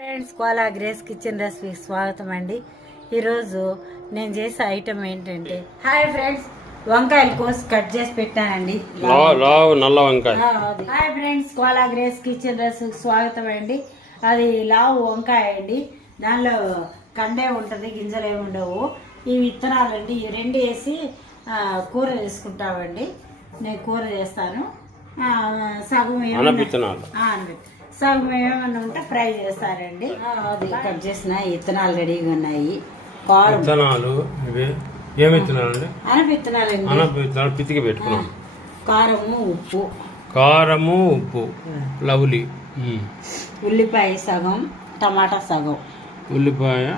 Friends Kola Grace kitchen recipe స్వాగతం అండి. ఈరోజు నేను చేసే ఐటమ్ ఏంటంటే హాయ్ ఫ్రెండ్స్ వంకాయలు కోసి కట్ చేసి పెట్టానండి. నల్ల వంకాయ. Hi friends Kola Grace kitchen recipe స్వాగతం అండి. అది లావు వంకాయ అండి. దానిలో కండే ఉంటుంది గింజలు ఏమి ఉండవు. ఈ విత్తనాలు అండి ఈ రెండు వేసి కూర చేసుకుంటామండి. నేను కూర చేస్తాను. సగం అనపిత్తనాలు. సగం ఏమన్నా ఉంటే ఫ్రై చేస్తారండి. అది. కట్ చేసిన విత్తనాలు రెడీగా ఉన్నాయి. కారం. విత్తనాలు ఇవి ఏమి విత్తనాలు అండి అనపిత్తనాలు పితికి పెట్టుకున్నాం. కారము ఉప్పు. కారము ఉప్పు. లవ్లీ. ఉమ్. ఉల్లిపాయ సగం టమాటా సగం. ఉల్లిపాయ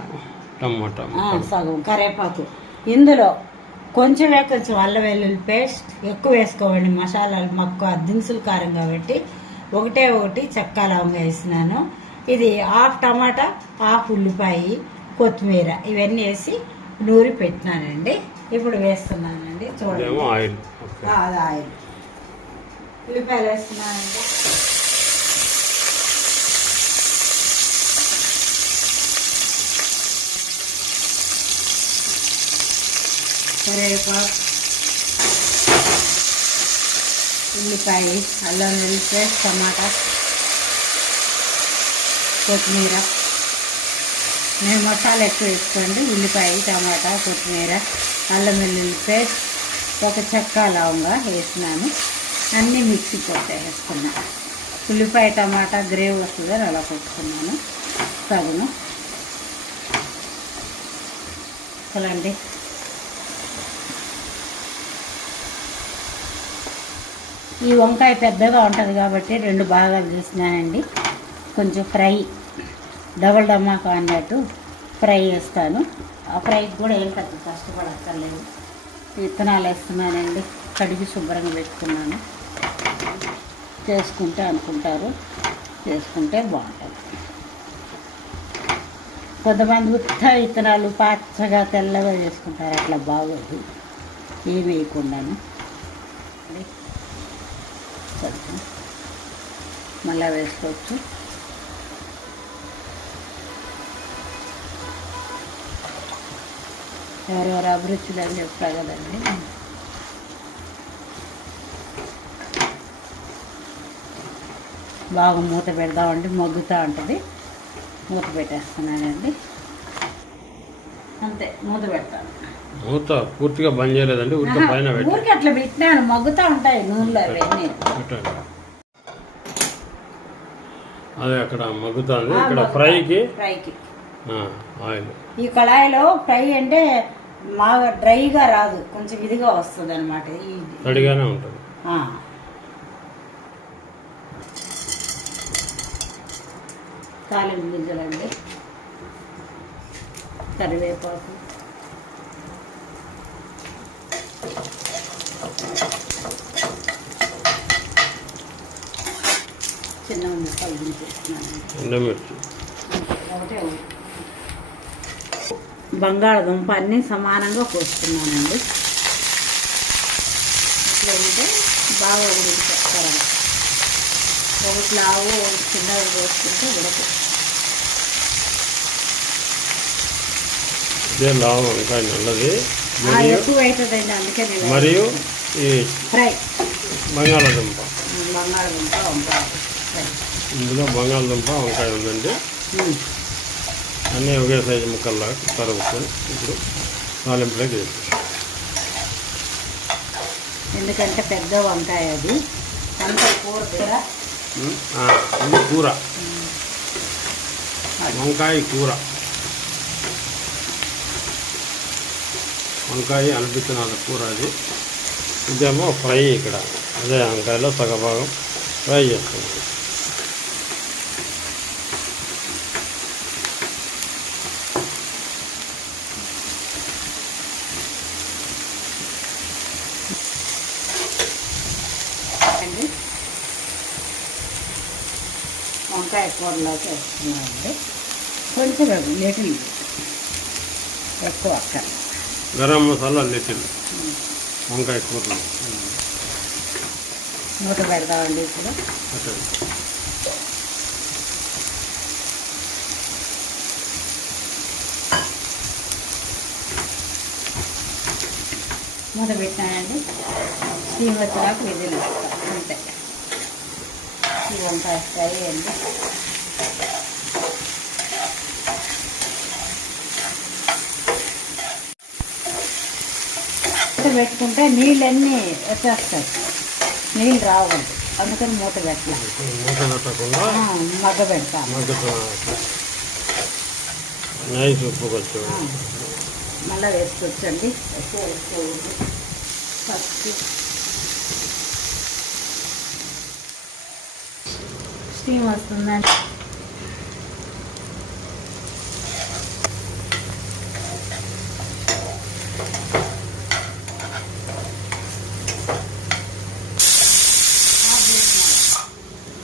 టమాటా. ఆ, సగం. కరివేపాకు ఇందులో కొంచెమే కొంచెం అల్లం వెల్లుల్లి పేస్ట్ ఎక్కువ వేసుకోవండి. మసాలాలు మక్కువ దినుసులు కారం కాబట్టి ఒకటే ఒకటి చెక్క లవంగా వేసినాను. ఇది హాఫ్ టమాటా హాఫ్ ఉల్లిపాయ కొత్తిమీర ఇవన్నీ వేసి నూరి పెట్టినానండి. ఇప్పుడు వేస్తున్నానండి. చూడండి. ఆయిల్. అది ఆయిల్. ఉల్లిపాయలు వేస్తున్నానండి. కరివేపాకు. ఉల్లిపాయ అల్లం వెల్లుల్లి పేస్ట్ టమాటా కొత్తిమీర. నేను మసాలా ఎక్కువ వేసుకోండి. ఉల్లిపాయ టమాటా కొత్తిమీర అల్లం వెల్లుల్లి పేస్ట్ ఒక చెక్క లవంగా వేసినాను అన్నీ మిక్సీ కొట్టే వేసుకున్నాను. ఉల్లిపాయ టమాటా గ్రేవ్ వస్తుందని అలా కొట్టుకున్నాను. సగము చూడండి ఈ వంకాయ పెద్దగా ఉంటుంది కాబట్టి రెండు భాగాలు చేసినానండి కొంచెం ఫ్రై డబల్ డమాకా అన్నట్టు ఫ్రై చేస్తాను ఆ ఫ్రైకి కూడా ఏం పెద్ద కష్టపడక్కర్లేదు. విత్తనాలు వేస్తున్నానండి. కడిగి శుభ్రంగా పెట్టుకున్నాను. చేసుకుంటే అనుకుంటారు. చేసుకుంటే బాగుంటుంది. కొంతమంది ఉత్త విత్తనాలు పచ్చగా తెల్లగా చేసుకుంటారు. అట్లా బాగోదు. ఏమి వేయకుండాను. కొంచెం మళ్ళా వేసుకోవచ్చు. ఎవరెవరు అభిరుచులు అని చెప్తా కదండి. బాగా మూత పెడదామండి మగ్గుతూ ఉంటుంది. మూత పెట్టేస్తున్నానండి. అంతే మూత పెడతాను మూత పూర్తిగా బంద్ చేయలేదండి ఉత్త పైన ఊరికి అట్లా పెట్టినాను మగ్గుతూ ఉంటాయి నూనెలో అవన్నీ పెట్టండి అదే అక్కడ మగ్గుతుంది ఇక్కడ ఫ్రైకి ఫ్రైకి. ఆ, ఆయిల్. ఈ కళాయిలో ఫ్రై అంటే బాగా డ్రైగా రాదు కొంచెం ఇదిగా వస్తుంది అనమాట ఈ తడిగానే ఉంటుంది. ఆ. తాలింపు గింజలండి. కరివేపాకు. చిన్న ముక్కలు ఒకటే ఒకటి. బంగాళదుంప అన్నీ సమానంగా కోస్తున్నానండి. ఇట్లా ఉంటే బాగా ఉడికిస్తారు ఒకటి లావు ఒకటి చిన్నగా కోసుకుంటే ఉడకు ఇదే లావు వంకాయ నల్లది. మరియు ఈ ఫ్రై. బంగాళాదుంప. ఇందులో బంగాళదుంప వంకాయ ఉందండి. అన్నీ ఒకే సైజు ముక్కల్లా తరుగుకొని ఇప్పుడు తాలింపులోకి వేసి ఎందుకంటే పెద్ద వంకాయ అది. అంత కూర కూర. వంకాయ కూర. వంకాయ అనిపించిన కూర అది. ఇదేమో ఫ్రై ఇక్కడ. అదే వంకాయలో సగభాగం ఫ్రై చేస్తుంది వంకాయ కూరలోకి వేస్తున్నామండి. కొంచెం లిటిల్ ఎక్కువ అక్కడ గరం మసాలా లిటిల్ వంకాయ కూరలో. మూత పెడతామండి ఇప్పుడు. మూత పెట్టానండి స్టీమ్ వచ్చేలాకు విధులు అంతే. ఈ వంకాయ ఫ్రై అండి. పెట్టుకుంటే నీళ్ళన్నీ వచ్చేస్తాయి నీళ్ళు రావద్దు. అందుకని మూత పెట్టాలి మగ్గ పెడతాను మళ్ళీ వేసుకోవద్దు ఫస్ట్. స్టీమ్ వస్తుందండి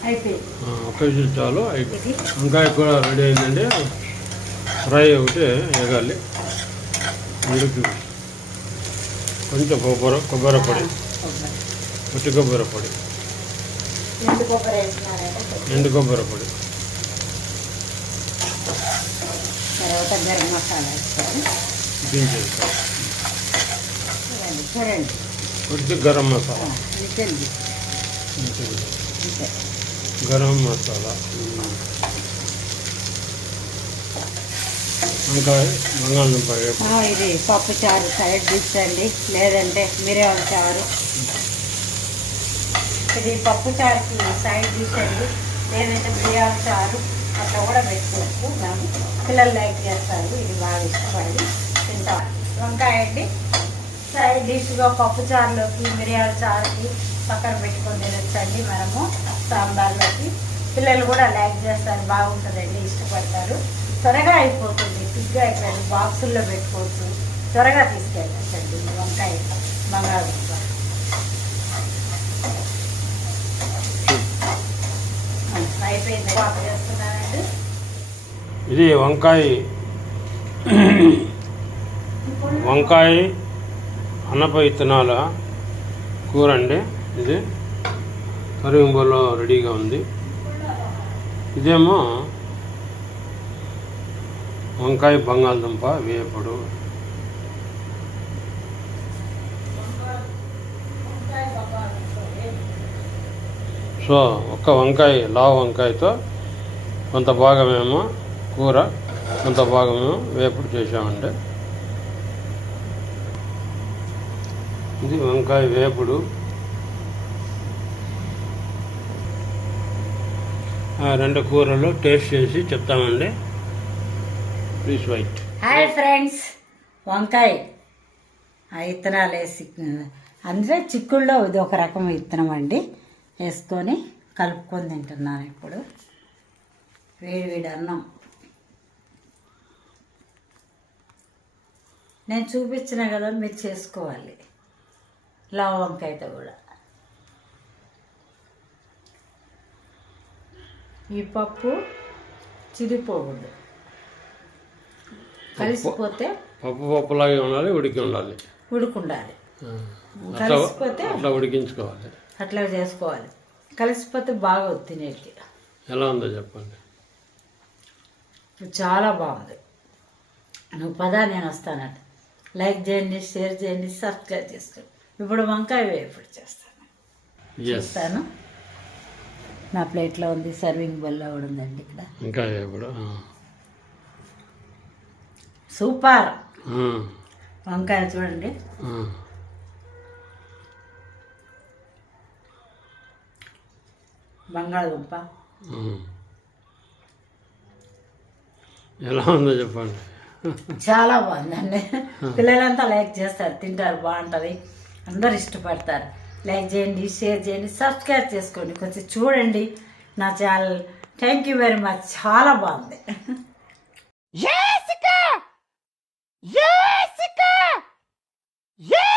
అయిపోయింది ఆ, ఒక్క విజిల్ చాలు వంకాయ కూడా రెడీ అయిందండి ఫ్రై ఒకటి వేగాలి ఉడికి కొంచెం కొబ్బరి కొబ్బరి పొడి. పుట్టి కొబ్బరి పొడి. ఎండు కొబ్బరి పొడి. గరం మసాలా దించేస్తాం చూడండి గరం గరం మసాలా. వంకాయ బంగాళదుంప ఇది పప్పు చారు సైడ్ డిష్ అండి. లేదంటే మీరే చారు ఇది పప్పు చారుకి సైడ్ డిష్ అండి. లేదంటే మిరియాల చారు అట్లా కూడా పెట్టుకోవచ్చు. మేము పిల్లలు లైక్ చేస్తారు. ఇది బాగా ఇష్టపడి తింటారు. వంకాయ అండి. సైడ్ డిష్గా పప్పు చారులోకి మిరియాల చారుకి పక్కన పెట్టుకొని తినొచ్చండి మనము. సాంబార్లోకి పిల్లలు కూడా లైక్ చేస్తారు బాగుంటుందండి ఇష్టపడతారు. త్వరగా అయిపోతుంది క్విక్గా అయిపోయింది బాక్సుల్లో పెట్టుకోవచ్చు. త్వరగా తీసుకెళ్ళచ్చండి ఈ వంకాయ బంగాళదుంప అయిపోయింది పాప చేస్తున్నానండి. ఇది వంకాయ. వంకాయ అన్నప విత్తనాల కూర అండి ఇది. కరింబోలో రెడీగా ఉంది. ఇదేమో వంకాయ బంగాళదుంప వేపుడు. సో ఒక్క వంకాయ లావు వంకాయతో కొంత భాగమేమో కూర కొంత భాగమేమో వేపుడు చేసామంటే ఇది వంకాయ వేపుడు. రెండు కూరలు టేస్ట్ చేసి చెప్తామండి. ప్లీజ్ వైట్ హాయ్ ఫ్రెండ్స్ వంకాయ. ఆ విత్తనాలు వేసి అందులో చిక్కుల్లో ఇది ఒక రకం విత్తనం అండి. వేసుకొని కలుపుకొని తింటున్నాను ఇప్పుడు. వేడి వేడి అన్నం. నేను చూపించిన కదా మీరు చేసుకోవాలి. లావ వంకాయతో కూడా. ఈ పప్పు చిరిపోకూడదు కలిసిపోతే పప్పు పప్పులాగే ఉండాలి ఉడికి ఉండాలి. ఉడుకుండాలి. ఆ, అట్లా కలిసిపోతే అట్లా ఉడికించుకోవాలి. అట్లా చేసుకోవాలి. కలిసిపోతే బాగా తినేకి. ఎలా ఉందో చెప్పండి. చాలా బాగుంది. నువ్వు పదా నేను వస్తానట లైక్ చేయండి షేర్ చేయండి సబ్స్క్రైబ్ చేసుకోండి. ఇప్పుడు వంకాయ వేపుడు చేస్తాను. చేస్తాను. నా ప్లేట్లో ఉంది సర్వింగ్ బౌల్లో కూడా ఉందండి ఇక్కడ. ఇంకా ఇప్పుడు సూపర్! వంకాయ చూడండి. బంగాళదుంప. ఎలా ఉందో చెప్పండి. చాలా బాగుందండి. పిల్లలంతా లైక్ చేస్తారు తింటారు బాగుంటుంది. అందరు ఇష్టపడతారు. లైక్ చేయండి షేర్ చేయండి సబ్స్క్రైబ్ చేసుకోండి కొంచెం చూడండి నా channel thank you very much చాలా బాగుంది Jessica! Jessica! Jessica!